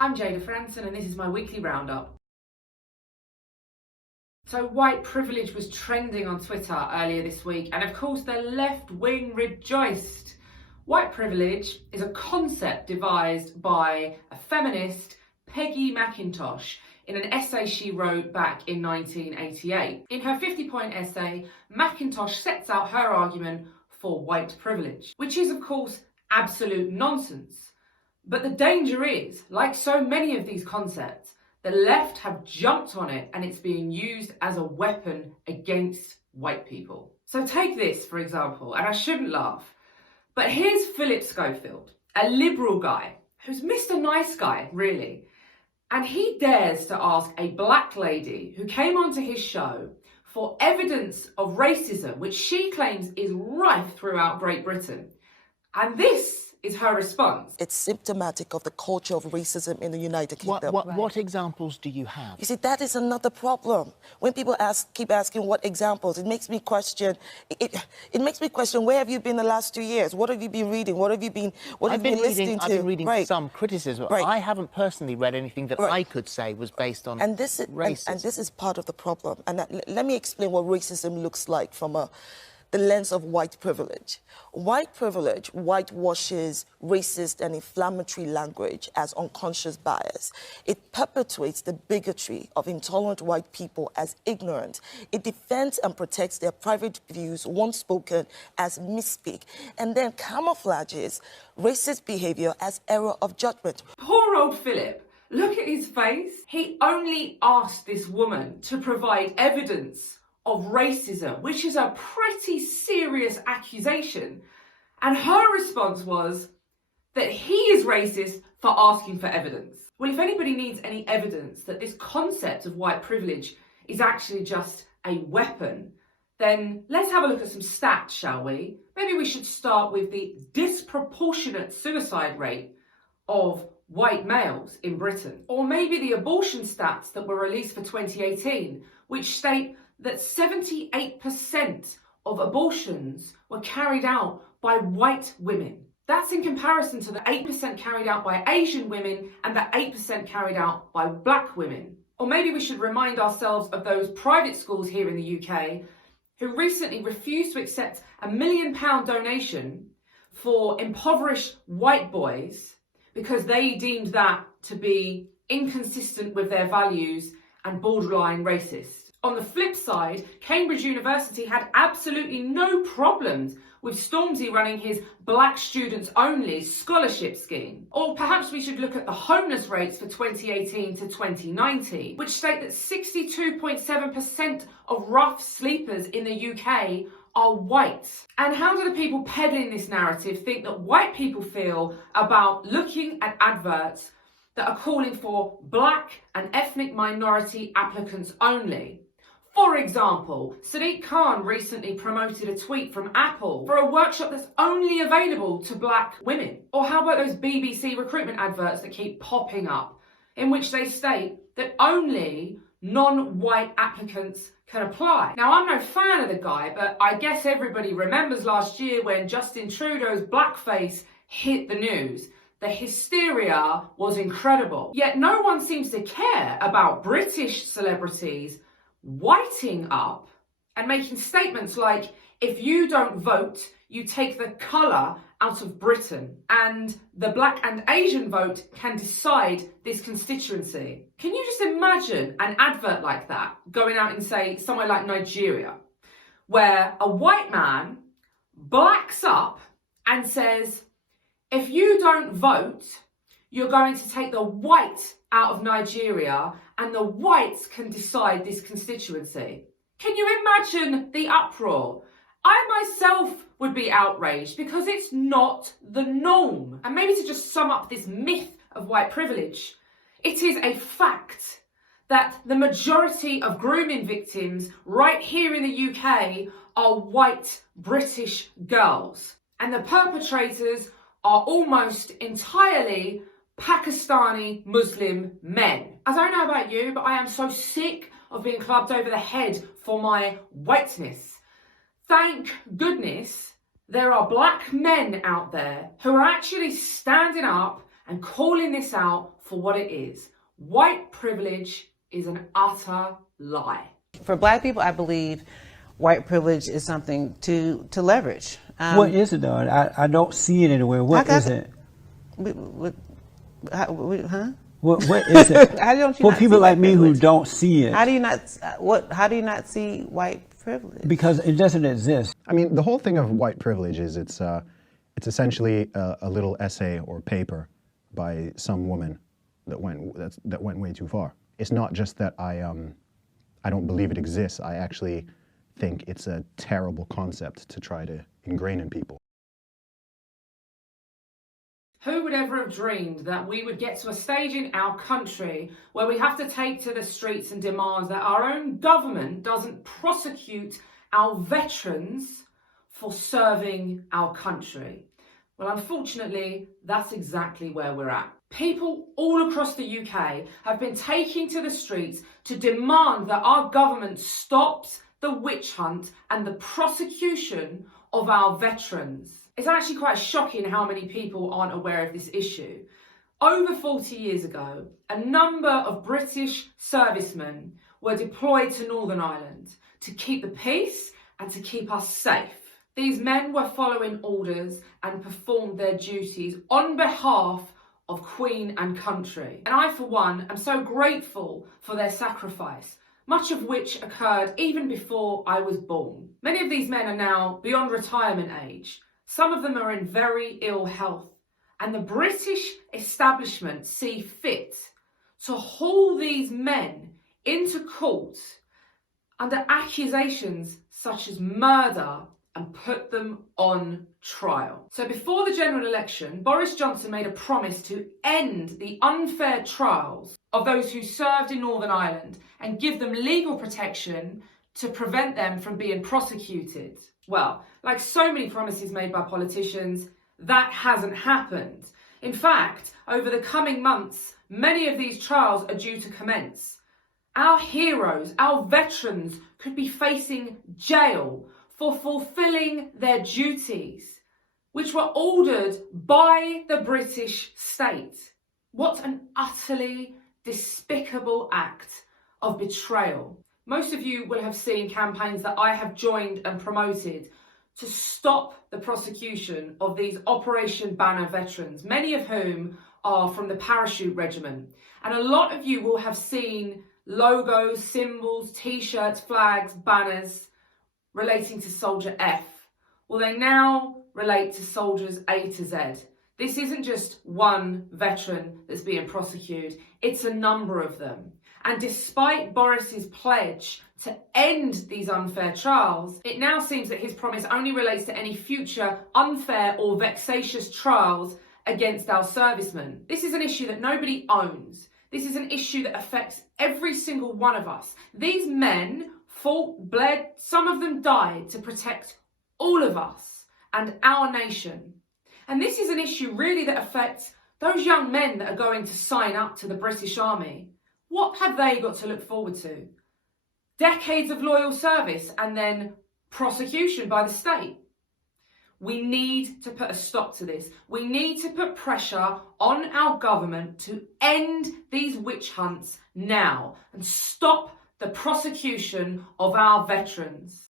I'm Jada Franson and this is my weekly roundup. So white privilege was trending on Twitter earlier this week, and of course the left wing rejoiced. White privilege is a concept devised by a feminist, Peggy McIntosh, in an essay she wrote back in 1988. In her 50-point essay, McIntosh sets out her argument for white privilege, which is of course absolute nonsense. But the danger is, like so many of these concepts, the left have jumped on it and it's being used as a weapon against white people. So take this, for example, and I shouldn't laugh, but here's Philip Schofield, a liberal guy who's Mr. Nice Guy, really. And he dares to ask a black lady who came onto his show for evidence of racism, which she claims is rife throughout Great Britain. And this is her response. It's symptomatic of the culture of racism in the United Kingdom. What examples do you have? You see, that is another problem. When people keep asking what examples, it makes me question. It makes me question, where have you been the last 2 years? What have you been reading? What have you been listening to? I've been reading some criticism. Right. I haven't personally read anything that I could say was based on racism. And this is part of the problem. And let me explain what racism looks like from the lens of white privilege. White privilege whitewashes racist and inflammatory language as unconscious bias. It perpetuates the bigotry of intolerant white people as ignorant. It defends and protects their private views, once spoken, as misspeak, and then camouflages racist behavior as error of judgment. Poor old Philip. Look at his face. He only asked this woman to provide evidence of racism, which is a pretty serious accusation. And her response was that he is racist for asking for evidence. Well, if anybody needs any evidence that this concept of white privilege is actually just a weapon, then let's have a look at some stats, shall we? Maybe we should start with the disproportionate suicide rate of white males in Britain. Or maybe the abortion stats that were released for 2018, which state that 78% of abortions were carried out by white women. That's in comparison to the 8% carried out by Asian women and the 8% carried out by black women. Or maybe we should remind ourselves of those private schools here in the UK who recently refused to accept a £1 million donation for impoverished white boys because they deemed that to be inconsistent with their values and borderline racist. On the flip side, Cambridge University had absolutely no problems with Stormzy running his Black Students Only scholarship scheme. Or perhaps we should look at the homeless rates for 2018 to 2019, which state that 62.7% of rough sleepers in the UK are white. And how do the people peddling this narrative think that white people feel about looking at adverts that are calling for black and ethnic minority applicants only? For example, Sadiq Khan recently promoted a tweet from Apple for a workshop that's only available to black women. Or how about those BBC recruitment adverts that keep popping up, in which they state that only non-white applicants can apply? Now, I'm no fan of the guy, but I guess everybody remembers last year when Justin Trudeau's blackface hit the news. The hysteria was incredible. Yet no one seems to care about British celebrities whiting up and making statements like, if you don't vote, you take the colour out of Britain, and the black and Asian vote can decide this constituency. Can you just imagine an advert like that going out in, say, somewhere like Nigeria, where a white man blacks up and says, if you don't vote, you're going to take the white out of Nigeria and the whites can decide this constituency. Can you imagine the uproar? I myself would be outraged because it's not the norm. And maybe to just sum up this myth of white privilege, it is a fact that the majority of grooming victims right here in the UK are white British girls. And the perpetrators are almost entirely Pakistani Muslim men. I don't know about you, but I am so sick of being clubbed over the head for my whiteness. Thank goodness there are black men out there who are actually standing up and calling this out for what it is. White privilege is an utter lie. For Black people, I believe white privilege is something to leverage. What is it, though? I don't see it anywhere. What is it? Huh? What is it? How don't you For not people see like white me who privilege? don't see it. How do you not? How do you not see white privilege? Because it doesn't exist. I mean, the whole thing of white privilege is it's essentially a little essay or paper by some woman that went way too far. It's not just that I don't believe it exists. I actually think it's a terrible concept to try to ingrain in people. Who would ever have dreamed that we would get to a stage in our country where we have to take to the streets and demand that our own government doesn't prosecute our veterans for serving our country? Well, unfortunately, that's exactly where we're at. People all across the UK have been taking to the streets to demand that our government stops the witch hunt and the prosecution of our veterans. It's actually quite shocking how many people aren't aware of this issue. Over 40 years ago, a number of British servicemen were deployed to Northern Ireland to keep the peace and to keep us safe. These men were following orders and performed their duties on behalf of Queen and country. And I, for one, am so grateful for their sacrifice, much of which occurred even before I was born. Many of these men are now beyond retirement age. Some of them are in very ill health. And the British establishment see fit to haul these men into court under accusations such as murder and put them on trial. So before the general election, Boris Johnson made a promise to end the unfair trials of those who served in Northern Ireland and give them legal protection to prevent them from being prosecuted. Well, like so many promises made by politicians, that hasn't happened. In fact, over the coming months, many of these trials are due to commence. Our heroes, our veterans, could be facing jail for fulfilling their duties, which were ordered by the British state. What an utterly despicable act of betrayal. Most of you will have seen campaigns that I have joined and promoted to stop the prosecution of these Operation Banner veterans, many of whom are from the Parachute Regiment. And a lot of you will have seen logos, symbols, t-shirts, flags, banners relating to Soldier F. Well, they now relate to soldiers A to Z. This isn't just one veteran that's being prosecuted, it's a number of them. And despite Boris's pledge to end these unfair trials, it now seems that his promise only relates to any future unfair or vexatious trials against our servicemen. This is an issue that nobody owns. This is an issue that affects every single one of us. These men fought, bled, some of them died to protect all of us and our nation. And this is an issue really that affects those young men that are going to sign up to the British Army. What have they got to look forward to? Decades of loyal service and then prosecution by the state. We need to put a stop to this. We need to put pressure on our government to end these witch hunts now and stop the prosecution of our veterans.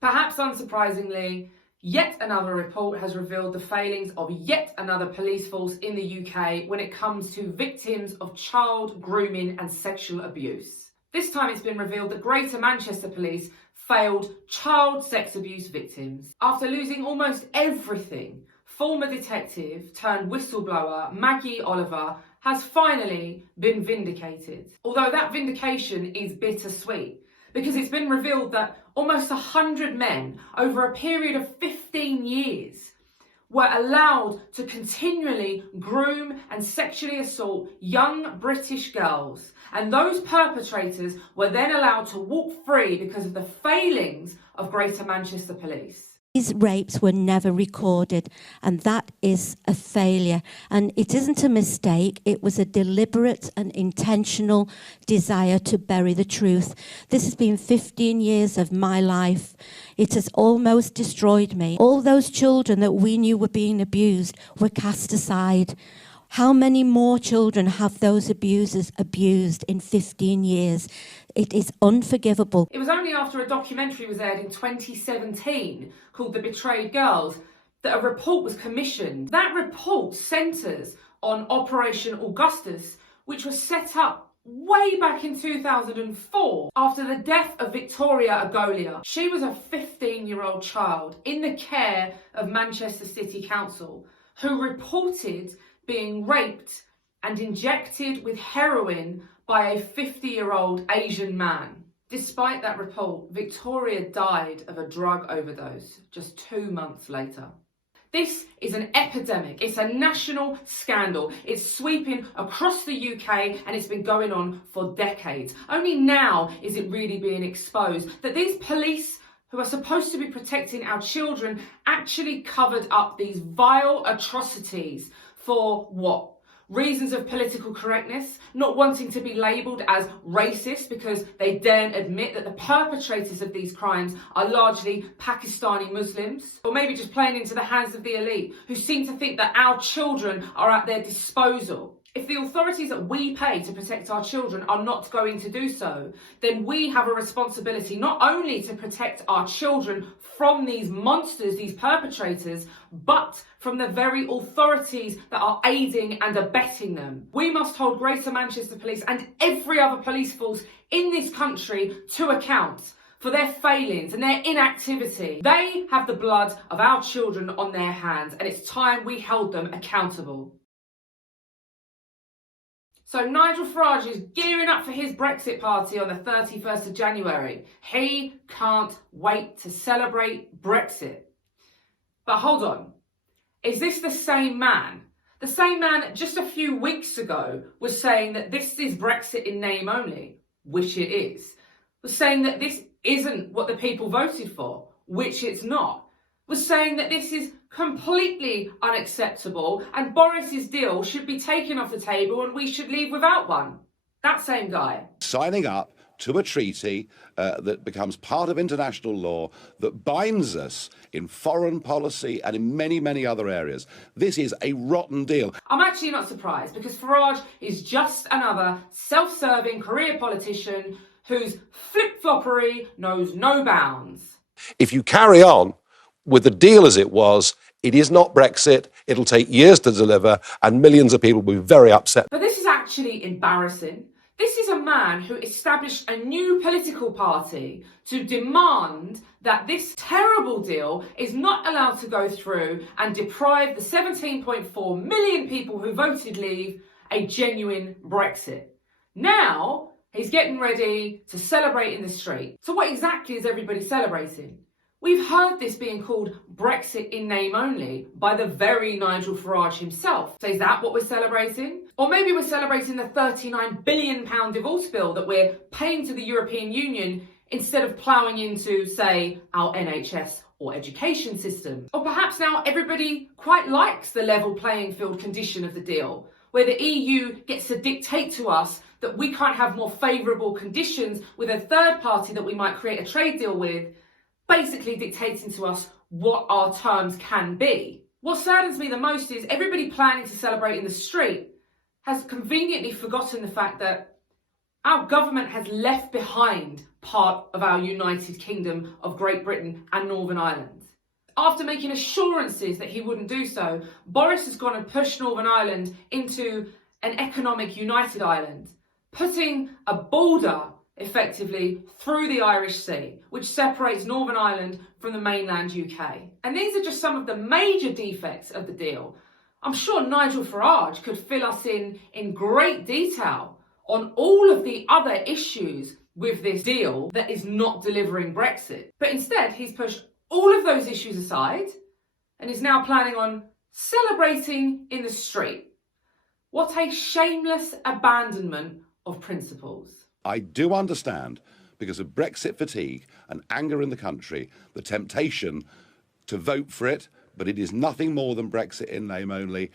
Perhaps unsurprisingly, yet another report has revealed the failings of yet another police force in the UK when it comes to victims of child grooming and sexual abuse. This time it's been revealed that Greater Manchester Police failed child sex abuse victims. After losing almost everything, former detective turned whistleblower Maggie Oliver has finally been vindicated. Although that vindication is bittersweet, because it's been revealed that almost 100 men over a period of 15 years were allowed to continually groom and sexually assault young British girls. And those perpetrators were then allowed to walk free because of the failings of Greater Manchester Police. These rapes were never recorded, and that is a failure. And it isn't a mistake, it was a deliberate and intentional desire to bury the truth. This has been 15 years of my life. It has almost destroyed me. All those children that we knew were being abused were cast aside. How many more children have those abusers abused in 15 years? It is unforgivable. It was only after a documentary was aired in 2017 called The Betrayed Girls that a report was commissioned. That report centres on Operation Augustus, which was set up way back in 2004 after the death of Victoria Agolia. She was a 15-year-old child in the care of Manchester City Council who reported being raped and injected with heroin by a 50-year-old Asian man. Despite that report, Victoria died of a drug overdose just 2 months later. This is an epidemic. It's a national scandal. It's sweeping across the UK and it's been going on for decades. Only now is it really being exposed that these police who are supposed to be protecting our children actually covered up these vile atrocities for what? Reasons of political correctness, not wanting to be labelled as racist because they daren't admit that the perpetrators of these crimes are largely Pakistani Muslims, or maybe just playing into the hands of the elite who seem to think that our children are at their disposal. If the authorities that we pay to protect our children are not going to do so, then we have a responsibility not only to protect our children from these monsters, these perpetrators, but from the very authorities that are aiding and abetting them. We must hold Greater Manchester Police and every other police force in this country to account for their failings and their inactivity. They have the blood of our children on their hands, and it's time we held them accountable. So Nigel Farage is gearing up for his Brexit party on the 31st of January. He can't wait to celebrate Brexit. But hold on, is this the same man? The same man that just a few weeks ago was saying that this is Brexit in name only, which it is. Was saying that this isn't what the people voted for, which it's not. Was saying that this is completely unacceptable and Boris's deal should be taken off the table and we should leave without one. That same guy. Signing up to a treaty that becomes part of international law that binds us in foreign policy and in many, many other areas. This is a rotten deal. I'm actually not surprised because Farage is just another self-serving career politician whose flip-floppery knows no bounds. If you carry on with the deal as it was, it is not Brexit, it'll take years to deliver, and millions of people will be very upset. But this is actually embarrassing. This is a man who established a new political party to demand that this terrible deal is not allowed to go through and deprive the 17.4 million people who voted leave a genuine Brexit. Now, he's getting ready to celebrate in the street. So what exactly is everybody celebrating? We've heard this being called Brexit in name only by the very Nigel Farage himself. So is that what we're celebrating? Or maybe we're celebrating the £39 billion divorce bill that we're paying to the European Union instead of ploughing into, say, our NHS or education system. Or perhaps now everybody quite likes the level playing field condition of the deal, where the EU gets to dictate to us that we can't have more favourable conditions with a third party that we might create a trade deal with, basically dictating to us what our terms can be. What saddens me the most is everybody planning to celebrate in the street has conveniently forgotten the fact that our government has left behind part of our United Kingdom of Great Britain and Northern Ireland. After making assurances that he wouldn't do so, Boris has gone and pushed Northern Ireland into an economic United Ireland, putting a border effectively through the Irish Sea, which separates Northern Ireland from the mainland UK. And these are just some of the major defects of the deal. I'm sure Nigel Farage could fill us in great detail on all of the other issues with this deal that is not delivering Brexit. But instead, he's pushed all of those issues aside and is now planning on celebrating in the street. What a shameless abandonment of principles. I do understand, because of Brexit fatigue and anger in the country, the temptation to vote for it, but it is nothing more than Brexit in name only.